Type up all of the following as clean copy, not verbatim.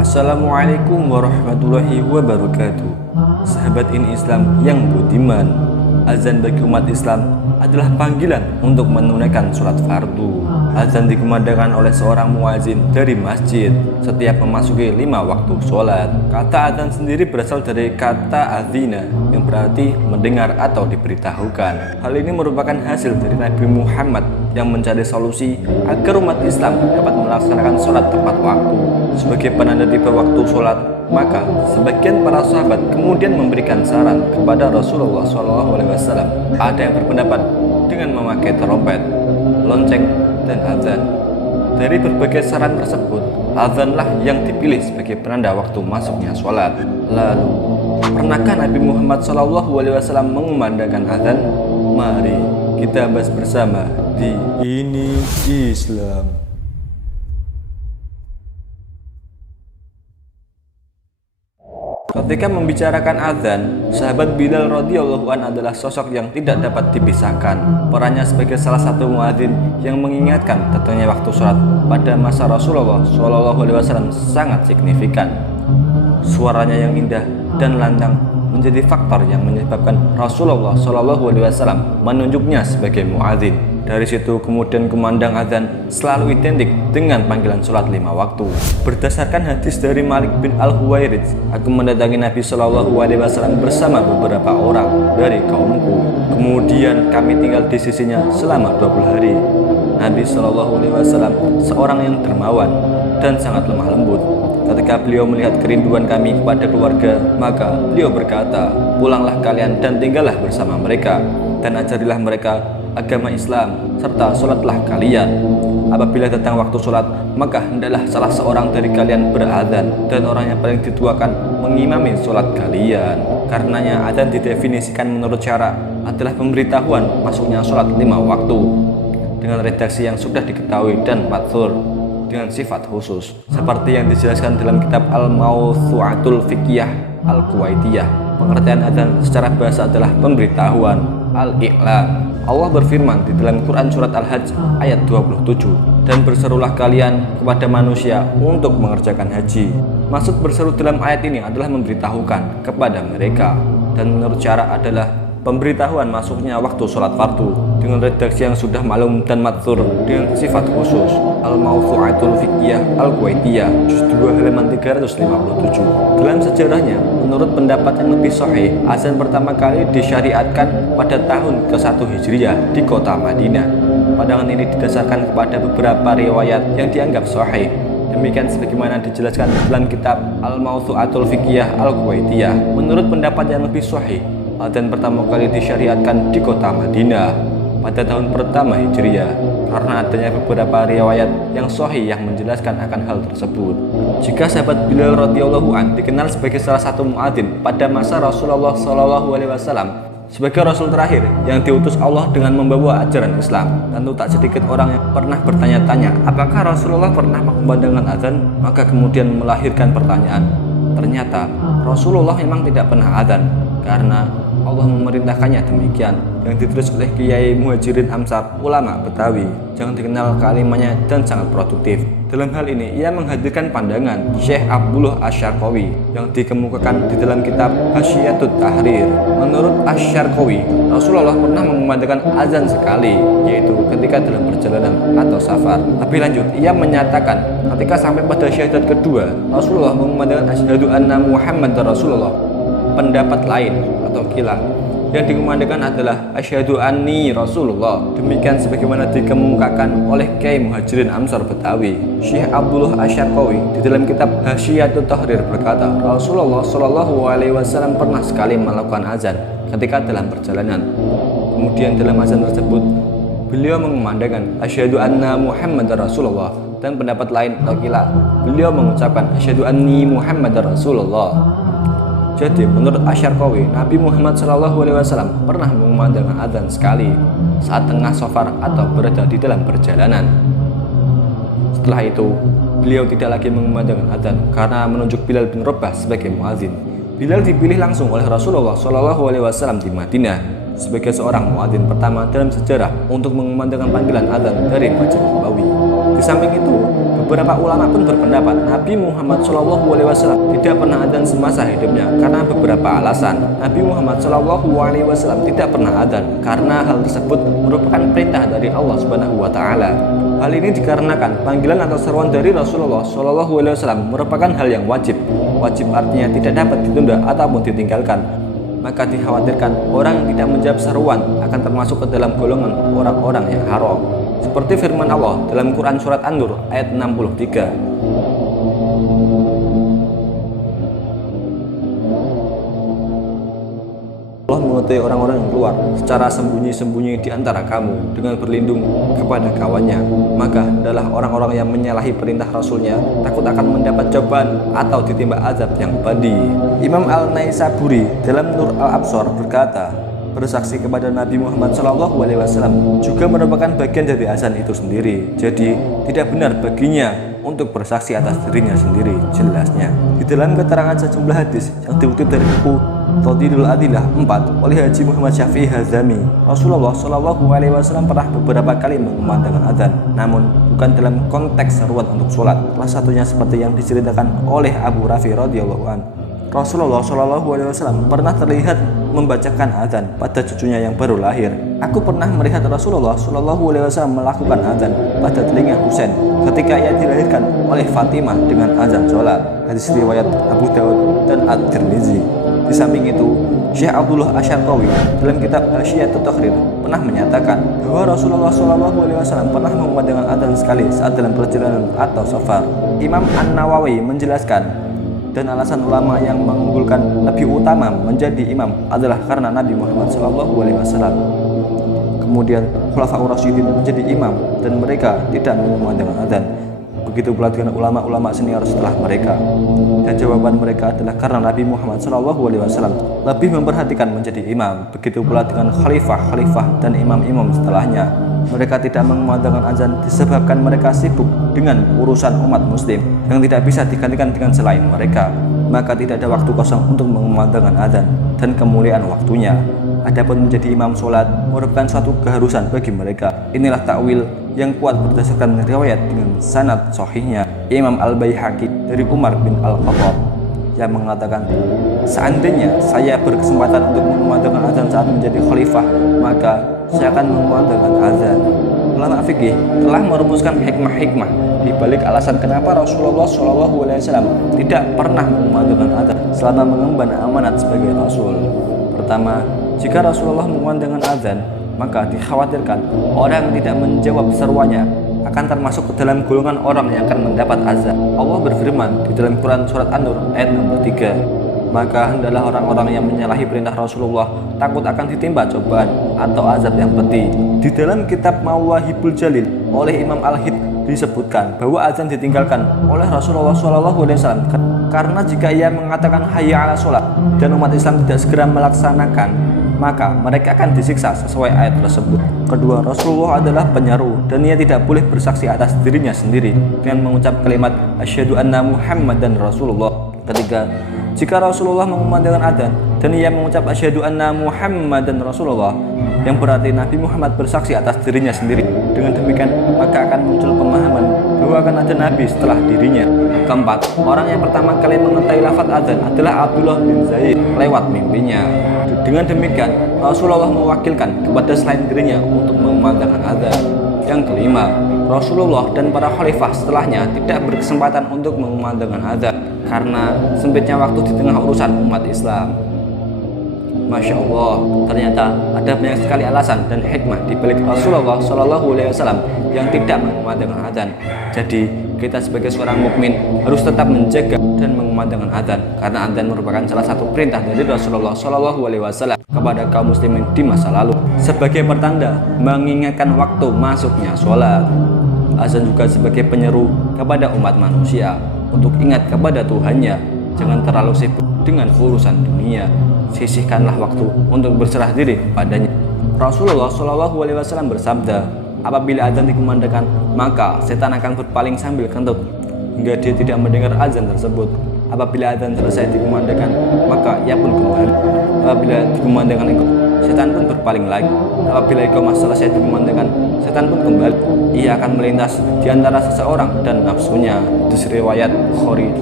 Assalamualaikum warahmatullahi wabarakatuh. Sahabat ini Islam yang budiman, azan bagi umat Islam adalah panggilan untuk menunaikan sholat fardu. Azan dikumandangkan oleh seorang muazin dari masjid setiap memasuki 5 waktu sholat. Kata azan sendiri berasal dari kata azina yang berarti mendengar atau diberitahukan. Hal ini merupakan hasil dari Nabi Muhammad yang mencari solusi agar umat Islam dapat melaksanakan sholat tepat waktu. Sebagai penanda tiba waktu sholat, maka sebagian para sahabat kemudian memberikan saran kepada Rasulullah SAW. Ada yang berpendapat dengan memakai trompet, lonceng, dan azan. Dari berbagai saran tersebut, azanlah yang dipilih sebagai penanda waktu masuknya sholat. Lalu, pernahkah Nabi Muhammad SAW mengumandangkan azan? Mari kita bahas bersama di Ini Islam. Ketika membicarakan azan, sahabat Bilal radhiyallahu an adalah sosok yang tidak dapat dipisahkan. Perannya sebagai salah satu muadzin yang mengingatkan datangnya waktu sholat pada masa Rasulullah SAW sangat signifikan. Suaranya yang indah dan lantang menjadi faktor yang menyebabkan Rasulullah SAW menunjuknya sebagai muadzin. Dari situ kemudian kumandang azan selalu identik dengan panggilan sholat 5 waktu. Berdasarkan hadis dari Malik bin Al-Huwairits, aku mendatangi Nabi SAW bersama beberapa orang dari kaumku. Kemudian kami tinggal di sisinya selama 20 hari. Nabi SAW seorang yang dermawan dan sangat lemah lembut. Ketika beliau melihat kerinduan kami kepada keluarga, maka beliau berkata, "Pulanglah kalian dan tinggallah bersama mereka, dan ajarilah mereka agama Islam, serta sholatlah kalian. Apabila datang waktu sholat, maka hendaklah salah seorang dari kalian berazan, dan orang yang paling dituakan mengimami sholat kalian." Karenanya azan didefinisikan menurut syara adalah pemberitahuan masuknya sholat 5 waktu dengan redaksi yang sudah diketahui dan matsur dengan sifat khusus seperti yang dijelaskan dalam kitab Al-Mawsu'atul Fiqhiyah Al-Kuwaitiyah. Pengertian azan secara bahasa adalah pemberitahuan, al-i'lam. Allah berfirman di dalam Quran surat Al-Hajj ayat 27, "Dan berserulah kalian kepada manusia untuk mengerjakan haji." Maksud berseru dalam ayat ini adalah memberitahukan kepada mereka, dan menurut syara adalah pemberitahuan masuknya waktu sholat fardu dengan redaksi yang sudah maklum dan matsur dengan sifat khusus. Al-Mawsu'atul Fiqhiyah Al-Kuwaitiyah juz 2 halaman 357. Dalam sejarahnya, menurut pendapat yang lebih sahih, azan pertama kali disyariatkan pada tahun ke-1 Hijriah di kota Madinah. Pandangan ini didasarkan kepada beberapa riwayat yang dianggap sahih. Demikian sebagaimana dijelaskan dalam kitab Al-Mawsu'atul Fiqhiyah Al-Kuwaitiyah. Menurut pendapat yang lebih sahih, azan pertama kali disyariatkan di kota Madinah pada tahun pertama Hijriah karena adanya beberapa riwayat yang sahih yang menjelaskan akan hal tersebut. Jika sahabat Bilal radhiyallahu an dikenal sebagai salah satu muadzin pada masa Rasulullah SAW sebagai Rasul terakhir yang diutus Allah dengan membawa ajaran Islam, tentu tak sedikit orang yang pernah bertanya-tanya apakah Rasulullah pernah mengumandangkan azan, maka kemudian melahirkan pertanyaan. Ternyata Rasulullah memang tidak pernah azan karena Allah memerintahkannya demikian, yang ditulis oleh Kiai Muhajirin Amsar, ulama Betawi yang dikenal kealimannya dan sangat produktif. Dalam hal ini ia menghadirkan pandangan Syekh Abdullah Asy-Syarqawi yang dikemukakan di dalam kitab Hasyiyatut Tahrir. Menurut Asy-Syarqawi, Rasulullah pernah mengumandangkan azan sekali, yaitu ketika dalam perjalanan atau safar. Lebih lanjut, ia menyatakan ketika sampai pada syahadat kedua, Rasulullah mengumandangkan asyhadu anna Muhammadar Rasulullah. Pendapat lain atau kilah yang dikumandangkan adalah asyhadu anni Rasulullah. Demikian sebagaimana dikemukakan oleh Kiai Muhajirin Amsar Betawi. Syekh Abdullah Asy-Syarqawi di dalam kitab Hasyiyatut Tahrir berkata, Rasulullah SAW pernah sekali melakukan azan ketika dalam perjalanan. Kemudian dalam azan tersebut beliau mengumandangkan asyhadu anna Muhammadar Rasulullah, dan pendapat lain atau kilah beliau mengucapkan asyhadu anni Muhammadar Rasulullah. Jadi menurut Asy-Syarqawi, Nabi Muhammad SAW pernah mengumandangkan azan sekali saat tengah safar atau berada di dalam perjalanan. Setelah itu, beliau tidak lagi mengumandangkan azan karena menunjuk Bilal bin Rabah sebagai muadzin. Bilal dipilih langsung oleh Rasulullah SAW di Madinah sebagai seorang muadzin pertama dalam sejarah untuk mengumandangkan panggilan azan dari Masjid Nabawi. Di samping itu, Beberapa ulama pun berpendapat Nabi Muhammad SAW tidak pernah adzan semasa hidupnya karena beberapa alasan. Nabi Muhammad SAW tidak pernah adzan karena hal tersebut merupakan perintah dari Allah Subhanahu wa Ta'ala. Hal ini dikarenakan panggilan atau seruan dari Rasulullah SAW merupakan hal yang wajib. Wajib artinya tidak dapat ditunda ataupun ditinggalkan. Maka dikhawatirkan orang yang tidak menjawab seruan akan termasuk ke dalam golongan orang-orang yang haram. Seperti firman Allah dalam Quran Surat An-Nur ayat 63. Allah mengetahui orang-orang yang keluar secara sembunyi-sembunyi di antara kamu dengan berlindung kepada kawannya. Maka adalah orang-orang yang menyalahi perintah Rasulnya takut akan mendapat cobaan atau ditimpa azab yang pedih. Imam Al-Naisaburi dalam Nur Al-Absar berkata, bersaksi kepada Nabi Muhammad SAW juga merupakan bagian dari azan itu sendiri. Jadi tidak benar baginya untuk bersaksi atas dirinya sendiri. Jelasnya di dalam keterangan sejumlah hadis yang dikutip dari buku Tadilul Adillah 4 oleh Haji Muhammad Syafi'i Hazami, Rasulullah SAW pernah beberapa kali mengumandangkan adzan, namun bukan dalam konteks seruan untuk sholat. Salah satunya seperti yang diceritakan oleh Abu Rafi radhiyallahu an. Rasulullah SAW pernah terlihat membacakan adzan pada cucunya yang baru lahir. Aku pernah melihat Rasulullah SAW melakukan adzan pada telinga Husain ketika ia dilahirkan oleh Fatimah dengan azan sholat. Hadis riwayat Abu Dawud dan At-Tirmizi. Di samping itu, Syekh Abdullah Asy'arqawi dalam kitab Hasyiyatut Taqrir pernah menyatakan bahwa Rasulullah SAW pernah mengumandangkan adzan sekali saat dalam perjalanan atau safar. Imam An-Nawawi menjelaskan, dan alasan ulama yang mengunggulkan lebih utama menjadi imam adalah karena Nabi Muhammad SAW. Kemudian Khulafaur Rasyidin menjadi imam dan mereka tidak mengumandangkan adzan. Begitu pula dengan ulama-ulama senior setelah mereka. Dan jawaban mereka adalah karena Nabi Muhammad SAW lebih memperhatikan menjadi imam. Begitu pula dengan khalifah-khalifah dan imam-imam setelahnya. Mereka tidak mengumandangkan azan disebabkan mereka sibuk dengan urusan umat muslim yang tidak bisa digantikan dengan selain mereka. Maka tidak ada waktu kosong untuk mengumandangkan azan dan kemuliaan waktunya. Adapun menjadi imam sholat merupakan suatu keharusan bagi mereka. Inilah takwil yang kuat berdasarkan riwayat dengan sanad sahihnya Imam Al-Baihaqi dari Umar bin Al-Khattab yang mengatakan, seandainya saya berkesempatan untuk mengumandangkan azan saat menjadi khalifah, maka saya akan mengumandangkan azan. Ulama fikih telah merumuskan hikmah-hikmah di balik alasan kenapa Rasulullah SAW tidak pernah mengumandangkan azan selama mengemban amanat sebagai Rasul. Pertama, jika Rasulullah mengumandangkan azan, maka dikhawatirkan orang yang tidak menjawab seruannya akan termasuk ke dalam golongan orang yang akan mendapat azab. Allah berfirman di dalam Quran Surat An-Nur ayat nomor 3, maka hendaklah orang-orang yang menyalahi perintah Rasulullah takut akan ditimpa cobaan atau azab yang pedih. Di dalam kitab Mawahibul Jalil oleh Imam Al-Hid disebutkan bahwa azan ditinggalkan oleh Rasulullah SAW karena jika ia mengatakan hayya ala sholat dan umat Islam tidak segera melaksanakan, maka mereka akan disiksa sesuai ayat tersebut. Kedua, Rasulullah adalah penyeru dan ia tidak boleh bersaksi atas dirinya sendiri dengan mengucap kalimat asyhadu anna Muhammadan Rasulullah. Ketiga, jika Rasulullah mengumandangkan adzan dan ia mengucap asyhadu anna Muhammadan Rasulullah, yang berarti Nabi Muhammad bersaksi atas dirinya sendiri. Dengan demikian, maka akan muncul pemahaman bahwa akan ada Nabi setelah dirinya. Keempat, orang yang pertama kali mengetahui lafaz adzan adalah Abdullah bin Zaid lewat mimpinya. Dengan demikian, Rasulullah mewakilkan kepada selain dirinya untuk mengumandangkan adzan. Yang kelima, Rasulullah dan para khalifah setelahnya tidak berkesempatan untuk mengumandangkan adzan karena sempitnya waktu di tengah urusan umat Islam. Masya Allah, ternyata ada banyak sekali alasan dan hikmah di balik Rasulullah SAW yang tidak mengumandangkan adzan. Jadi kita sebagai seorang mukmin harus tetap menjaga dan mengumandangkan adzan karena adzan merupakan salah satu perintah dari Rasulullah SAW kepada kaum muslimin di masa lalu sebagai pertanda mengingatkan waktu masuknya sholat. Azan juga sebagai penyeru kepada umat manusia untuk ingat kepada Tuhannya. Jangan terlalu sibuk dengan urusan dunia. Sisihkanlah waktu untuk berserah diri padanya. Rasulullah SAW bersabda, apabila azan dikumandangkan, maka setan akan berpaling sambil kentut hingga dia tidak mendengar azan tersebut. Apabila azan selesai dikumandangkan, maka ia pun kembali. Apabila dikumandangkan setan pun berpaling lagi. Apabila iqamah selesai dikumandangkan, setan pun kembali. Ia akan melintas di antara seseorang dan nafsunya. Hadis riwayat Bukhari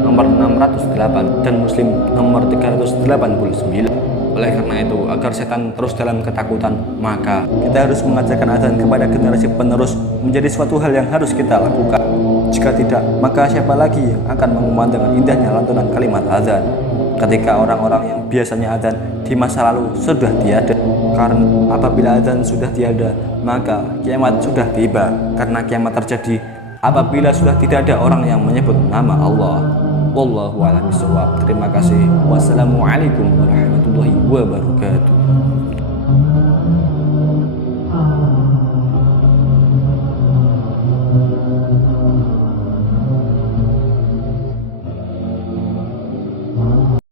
nomor 608 dan Muslim nomor 389. Oleh karena itu, agar setan terus dalam ketakutan, maka kita harus mengajarkan azan kepada generasi penerus menjadi suatu hal yang harus kita lakukan. Jika tidak, maka siapa lagi yang akan mengumandangkan indahnya lantunan kalimat azan ketika orang-orang yang biasanya azan di masa lalu sudah tiada? Karena apabila azan sudah tiada, maka kiamat sudah tiba. Karena kiamat terjadi apabila sudah tidak ada orang yang menyebut nama Allah. Wallahu a'lam bishawab. Terima kasih. Wassalamualaikum warahmatullahi wabarakatuh.